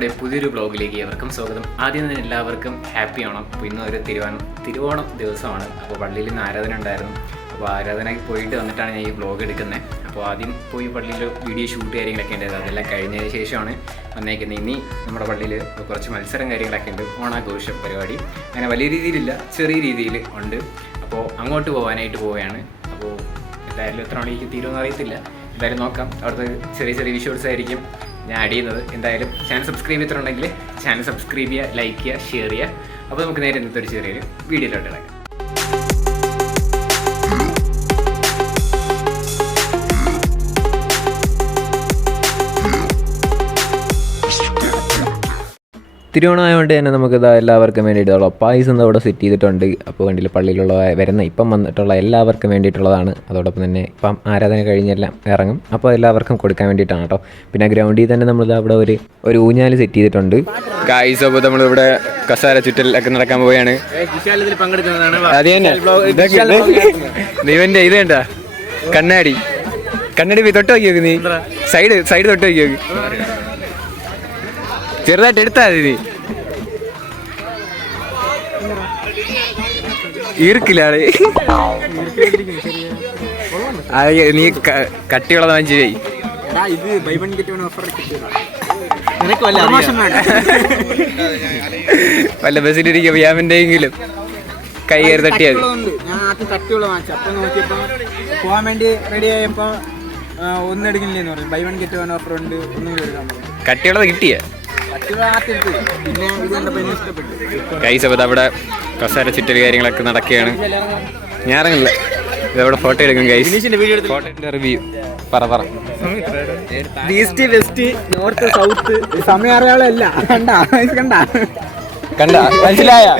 നമ്മുടെ പുതിയൊരു ബ്ലോഗിലേക്ക് ഏവർക്കും സ്വാഗതം. ആദ്യം തന്നെ എല്ലാവർക്കും ഹാപ്പി ഓണം. അപ്പോൾ ഇന്ന് ഒരു തിരുവോണം ദിവസമാണ്. അപ്പോൾ പള്ളിയിൽ നിന്ന് ആരാധന ഉണ്ടായിരുന്നു. അപ്പോൾ ആരാധനയ്ക്ക് പോയിട്ട് വന്നിട്ടാണ് ഞാൻ ഈ ബ്ലോഗ് എടുക്കുന്നത്. അപ്പോൾ ആദ്യം പോയി പള്ളിയിൽ വീഡിയോ ഷൂട്ട് കാര്യങ്ങളൊക്കെ ഉണ്ടായിരുന്നു. അതെല്ലാം കഴിഞ്ഞതിന് ശേഷമാണ് വന്നേക്കുന്നത്. ഇനി നമ്മുടെ പള്ളിയിൽ കുറച്ച് മത്സരം കാര്യങ്ങളൊക്കെ ഉണ്ട്, ഓണാഘോഷം പരിപാടി. അങ്ങനെ വലിയ രീതിയിലില്ല, ചെറിയ രീതിയിൽ ഉണ്ട്. അപ്പോൾ അങ്ങോട്ട് പോകാനായിട്ട് പോവുകയാണ്. അപ്പോൾ എന്തായാലും എത്ര മണിക്ക് തീരുമെന്ന് അറിയത്തില്ല. എന്തായാലും നോക്കാം. അവിടുത്തെ ചെറിയ ചെറിയ വിഷ്വൽസ് ആയിരിക്കും ഞാൻ ആഡ് ചെയ്യുന്നത്. എന്തായാലും ചാനൽ സബ്സ്ക്രൈബ് ചെയ്തിട്ടുണ്ടെങ്കിൽ ചാനൽ സബ്സ്ക്രൈബ് ചെയ്യുക, ലൈക്ക് ചെയ്യുക, ഷെയർ ചെയ്യുക. അപ്പോൾ നമുക്ക് നേരെ ഇന്നത്തെ ഒരു ചെറിയൊരു വീഡിയോയിലോട്ട് ഇടാം. തിരുവോണമായതുകൊണ്ട് തന്നെ നമുക്കിത് എല്ലാവർക്കും വേണ്ടിയിട്ടുള്ള പായസം അവിടെ സെറ്റ് ചെയ്തിട്ടുണ്ട്. അപ്പോൾ വേണ്ടിയിട്ട് പള്ളിയിലുള്ള ഇപ്പം വന്നിട്ടുള്ള എല്ലാവർക്കും വേണ്ടിയിട്ടുള്ളതാണ്. അതോടൊപ്പം തന്നെ ഇപ്പം ആരാധന കഴിഞ്ഞെല്ലാം ഇറങ്ങും. അപ്പോൾ എല്ലാവർക്കും കൊടുക്കാൻ വേണ്ടിയിട്ടാണ് കേട്ടോ. പിന്നെ ഗ്രൗണ്ടിൽ തന്നെ നമ്മൾ അവിടെ ഒരു ഊഞ്ഞാൽ സെറ്റ് ചെയ്തിട്ടുണ്ട്. ഗായ്സ്, അപ്പോൾ നമ്മളിവിടെ കസാര ചുറ്റലൊക്കെ നടക്കാൻ പോവുകയാണ്. അത് തന്നെ ദൈവൻ്റെ ഇത് വേണ്ട കണ്ണാടി തൊട്ട് നോക്കി നോക്ക്. നീ സൈഡ് തൊട്ട് നോക്കി നോക്ക്. ചെറുതായിട്ട് എടുത്താ മതി. ഈർക്കില്ലാണ് നീ കട്ടിയുള്ളത് വാങ്ങിച്ചു പോയി. വല്ല ബസ്സിലിരിക്കും വ്യാമിന്റെയെങ്കിലും കൈ കയറി തട്ടിയാൽ പോവാൻ വേണ്ടി റെഡി ആയപ്പോ ഒന്നും എടുക്കില്ലെന്ന് പറയും. Buy one get one offer ഉണ്ട്, ഒന്നും എടുക്കാൻ പറയും. കട്ടിയുള്ളത് കിട്ടിയ ഗൈസ്. അപ്പോൾ അവിടെ കസാര ചുറ്റൽ കാര്യങ്ങളൊക്കെ നടക്കുകയാണ്. ഞാൻ ഇറങ്ങില്ല, ഇതവിടെ ഫോട്ടോ എടുക്കും ഗൈസ്. ഫോട്ടോന്റെ റിവ്യൂ പറ ഈസ്റ്റ് വെസ്റ്റ് നോർത്ത് സൗത്ത് സമയം അറിയാളല്ല. കണ്ട മനസ്സിലായോ?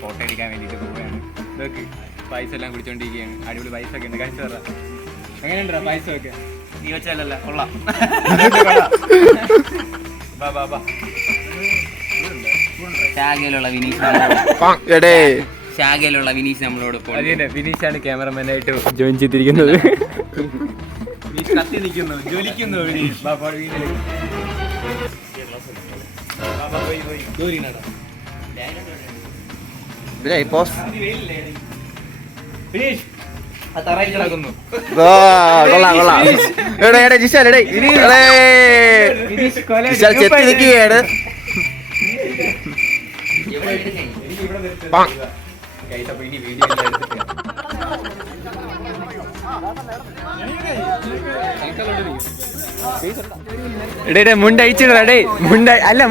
ഫോട്ടോ എടുക്കാൻ വേണ്ടിയിട്ട് പോവുകയാണ്. ഇതൊക്കെ പായസം എല്ലാം കുടിച്ചോണ്ടിരിക്കുകയാണ്. അടിപൊളി പായസമൊക്കെ ഉണ്ട്. കഴിച്ചു തരാം. എങ്ങനെയുണ്ടാ പായസമൊക്കെ? നീ വെച്ചാലല്ല കൊള്ളാം. ശാഖയിലുള്ള വിനീഷ് നമ്മളോട് വിനീഷാണ് ക്യാമറമാനായിട്ട് ജോയിൻ ചെയ്തിരിക്കുന്നത്. കത്തി നിൽക്കുന്നു, ജ്വലിക്കുന്നു വിനീഷ്.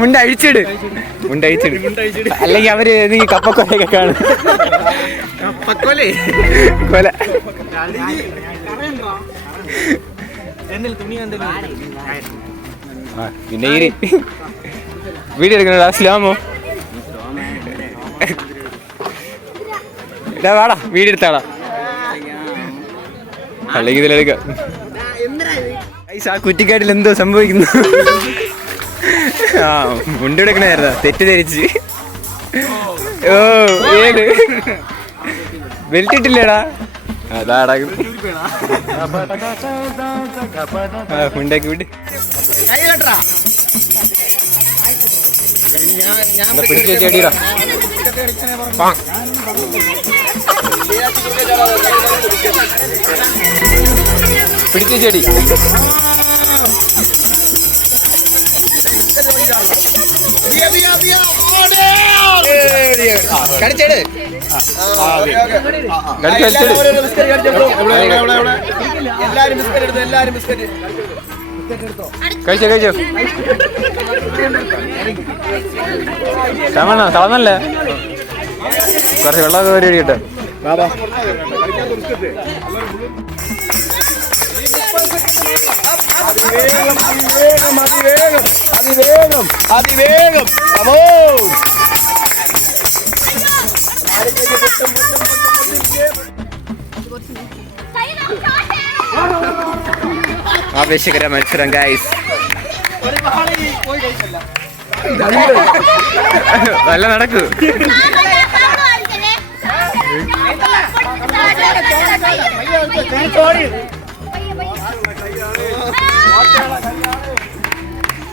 മുണ്ടഴിച്ചിടേ, മുണ്ടഴിച്ചിട്. അല്ലെങ്കിൽ അവര് നീ കപ്പക്കൊലയൊക്കെ കാണും. കൊല പിന്നെ വീഡിയോ എടുക്കണ സ്ലോമോ ഇടാ. വാടാ വീഡിയോ എടുത്താടാ, അല്ലെങ്കിൽ ഇതിലെടുക്ക. ആ കുറ്റിക്കാട്ടിൽ എന്തോ സംഭവിക്കുന്നു. മുണ്ട് എടുക്കണായിരുന്ന തെറ്റിദ്ധരിച്ച്. ഓ ഏത് ബെൽറ്റ് ഇട്ടില്ലേടാ? അതാടാ മുണ്ടാക്കി വിട്ട്. പിടിച്ചു വെച്ചേടിടാ. പിടിച്ചു ചെടി കടിച്ചെട് കഴിച്ചോ കഴിച്ചോ തളന്നല്ലേ കുറച്ച് വെള്ളമൊക്കെ പരിപാടി കിട്ടും അതിവേഗം ആവേശകര മത്സരം ഗൈസ് നല്ല നടക്കൂ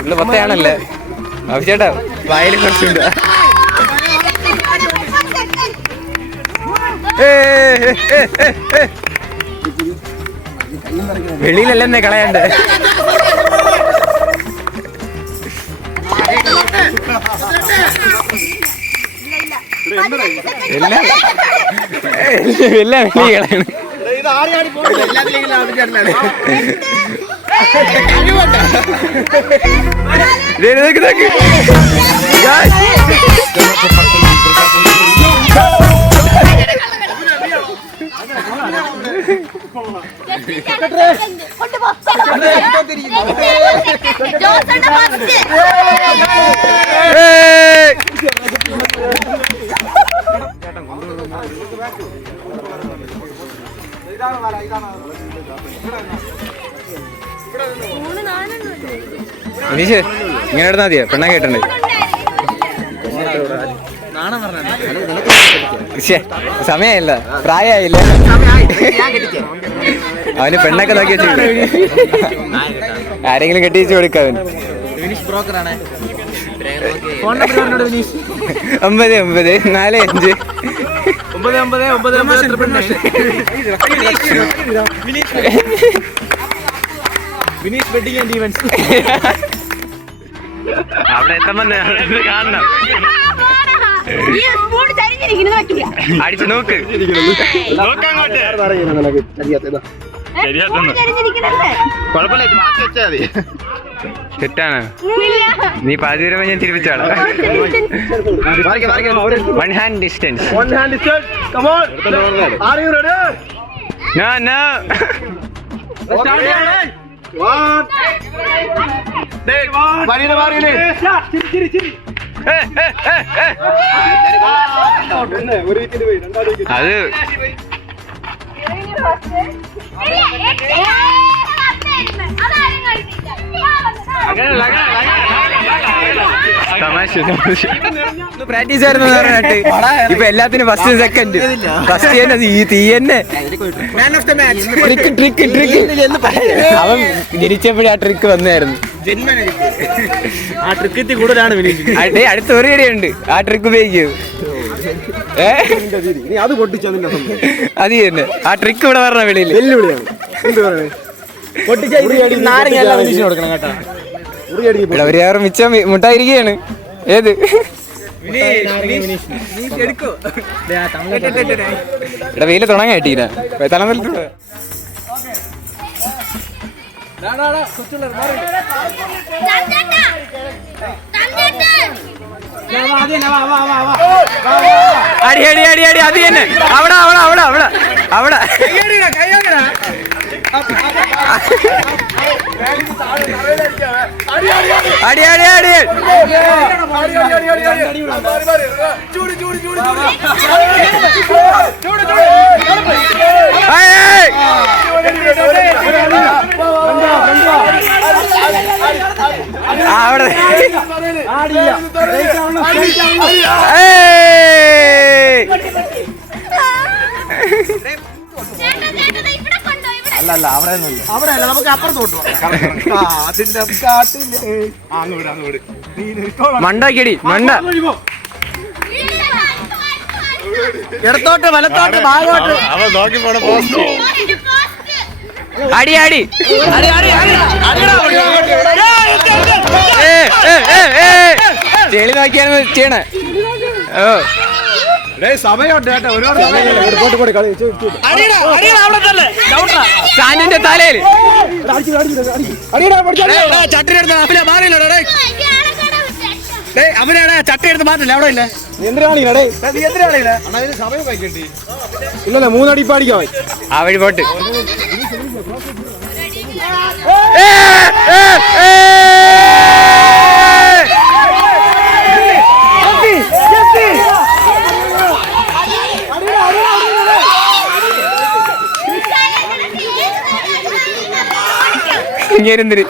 ഉള്ള പത്തയാണല്ലേ ആവശ്യേട്ടാ വായിൽ കുറച്ചുണ്ട് വെളിയിലല്ലേ കളയണ്ടേ എല്ലാം വെളി കളയണം അനീഷ് ഇങ്ങനെ എടുത്താൽ മതിയോ പെണ്ണ കേട്ടുണ്ട് സമയമായില്ല പ്രായമായില്ല അവന് പെണ്ണൊക്കെ നോക്കി വെച്ചു ആരെങ്കിലും കെട്ടിച്ചു കൊടുക്ക അവന് 995 അവിടെ എത്തമെന്ന് കാണണം അടിച്ചു നോക്ക് തെറ്റാണ് നീ പാതി വരുമ്പോ ഞാൻ തിരിപ്പിച്ചാളാം 1 hand distance come on are you ready no അത് പ്രാക്ടീസ് ആയിരുന്നു പറഞ്ഞിട്ട് ഇപ്പൊ എല്ലാത്തിനും ഫസ്റ്റ് സെക്കൻഡ് ഫസ്റ്റ് തന്നെ തീ തന്നെ ട്രിക്ക് അവൻ ജനിച്ചപ്പോഴേ ആ ട്രിക്ക് വന്നായിരുന്നു ആ ട്രിക്കത്തിൽ കൂടുതലാണ് അടുത്ത ഒരു കടിയുണ്ട് ആ ട്രിക്ക് ഉപയോഗിക്കും അത് പൊട്ടിച്ചു അത് തന്നെ ആ ട്രിക്ക് ഇവിടെ പറഞ്ഞ വെളിയിൽ വെല്ലുവിളിയാണ് എന്ത് പറയുന്നത് കൊടുക്കണം കേട്ടോ ഇവിടെ ഒരു ആറ് മിച്ചം മുട്ടായിരിക്കുകയാണ് ഏത് ഇവിടെ വെയില് തുടങ്ങാൻ കിട്ടീന തലമുറ അടി അടി അടി അടി അത് തന്നെ അവിടെ അവിടെ അവിടെ അവിടെ അവിടെ അടി അടി അടി അവിടെ അല്ല അവിടെ അല്ല നമുക്ക് അപ്പുറത്തോട്ട് മണ്ടാക്കിയടി മണ്ട ഇടത്തോട്ട് വലത്തോട്ട് ഭാഗത്തോട്ട് അവൻ നോക്കി പോണ പോസ്റ്റ് അടി അടി ചെളി നോക്കിയാണ് ചെയ്യണേ. ഓ സമയമുണ്ട് കേട്ടോ, ഒരുപാട് സമയമില്ല. സാനിന്റെ തലയിൽ അവനാണ് ചട്ടി എടുത്ത് മാറ്റില്ല അവിടെ ഇല്ല. ഇല്ലല്ല 3 അടി പാടിക്കാൻ ആ വഴി പോട്ട്. ഇങ്ങേരെന്തിര്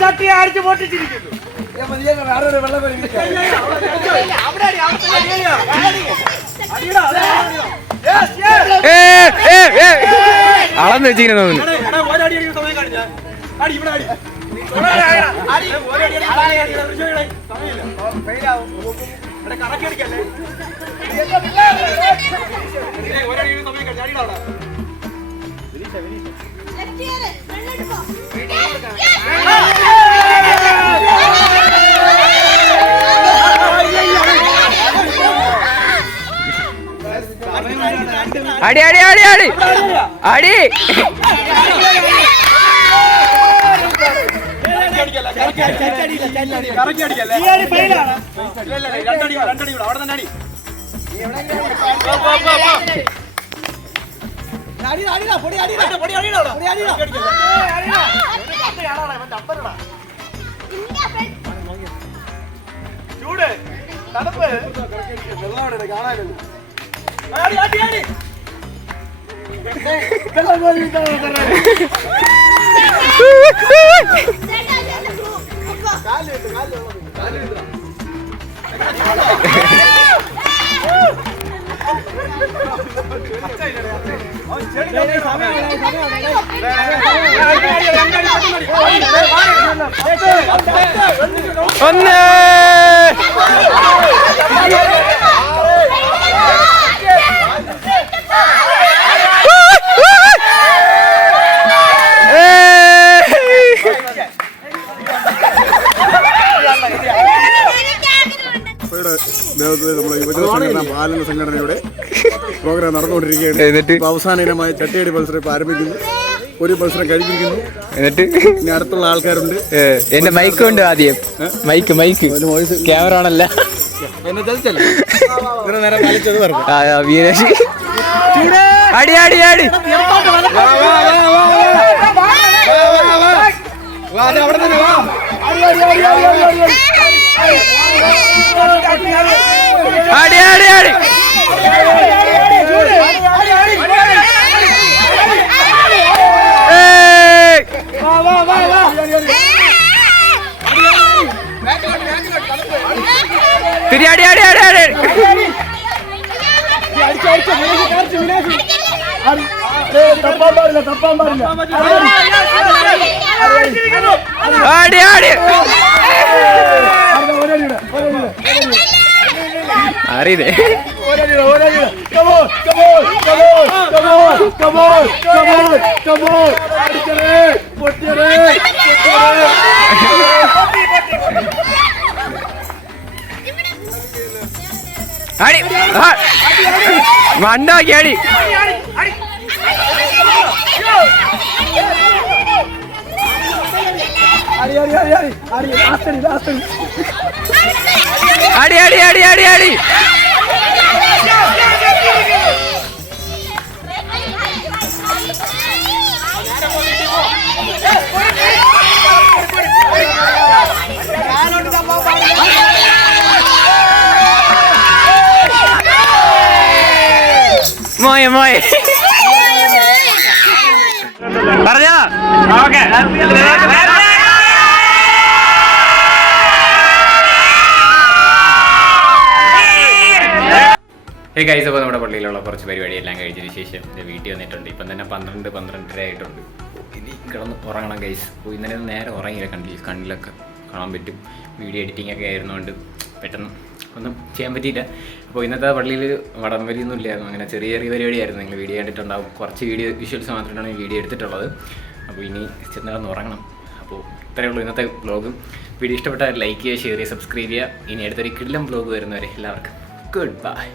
ചട്ടി അടിച്ചു പൊട്ടിച്ചിരിക്കുന്നു. അളന്ന് വെച്ചിങ്ങനെ തോന്നുന്നു. അടി അടി അടി അടി അടി ചൂട് തണുപ്പ് വെള്ളം കാണാനല്ലോ. ഒന്ന് നമ്മുടെ യുവജന സംഘടന ബാലന സംഘടനയുടെ പ്രോഗ്രാം നടന്നുകൊണ്ടിരിക്കുകയാണ്. എന്നിട്ട് അവസാന ഇനമായ ചട്ടിയടി മത്സരം ഇപ്പോൾ ആരംഭിക്കുന്നു. ഒരു മത്സരം കഴിഞ്ഞിരിക്കുന്നു. എന്നിട്ട് ഇനി അടുത്തുള്ള ആൾക്കാരുണ്ട്. എന്റെ മൈക്ക് ഉണ്ട്. ആദ്യം മൈക്ക് ക്യാമറ ആണല്ല. എന്നെ ചതിച്ചല്ലേ നേരം കളിച്ചത് പറഞ്ഞു. വീരേഷ് അടി അടി അടി അവിടെ തന്നെ വാ. അടി അടി അടി തിരി അടി അടി അടി അടി അടി അടി അറിയതേ അടി മണ്ടാക്കി അടി അടി അടി അടി അടി അടി മോയെ മോയെ പറഞ്ഞോ. ഓക്കെ ഗൈസ്, അപ്പോൾ നമ്മുടെ പള്ളിയിലുള്ള കുറച്ച് പരിപാടിയെല്ലാം കഴിഞ്ഞതിന് ശേഷം എൻ്റെ വീട്ടിൽ വന്നിട്ടുണ്ട്. ഇപ്പം തന്നെ 12-12:30 ആയിട്ടുണ്ട്. ഇനി കിടന്ന് ഉറങ്ങണം ഗൈസ്. അപ്പോൾ ഇന്നലെ നേരെ ഉറങ്ങിയില്ല, കണ്ണിലൊക്കെ കാണാൻ പറ്റും. വീഡിയോ എഡിറ്റിംഗ് ഒക്കെ ആയിരുന്നുകൊണ്ട് പെട്ടെന്ന് ഒന്നും ചെയ്യാൻ പറ്റിയില്ല. അപ്പോൾ ഇന്നത്തെ പള്ളിയിൽ വടംവലിയൊന്നും ഇല്ലായിരുന്നു, അങ്ങനെ ചെറിയ ചെറിയ പരിപാടിയായിരുന്നു. നിങ്ങൾ വീഡിയോ കണ്ടിട്ടുണ്ടാവും. കുറച്ച് വിഷ്വൽസ് മാത്രമാണ് ഈ വീഡിയോ എടുത്തിട്ടുള്ളത്. അപ്പോൾ ഇനി ചെന്ന് ഉറങ്ങണം. അപ്പോൾ ഇത്രയേ ഉള്ളൂ ഇന്നത്തെ വ്ലോഗ്. വീഡിയോ ഇഷ്ടപ്പെട്ടാൽ ലൈക്ക് ചെയ്യുക, ഷെയർ ചെയ്യുക, സബ്സ്ക്രൈബ് ചെയ്യുക. ഇനി അടുത്തൊരു കിടിലം വ്ലോഗ് വരുന്നവരെ എല്ലാവർക്കും ഗുഡ് ബൈ.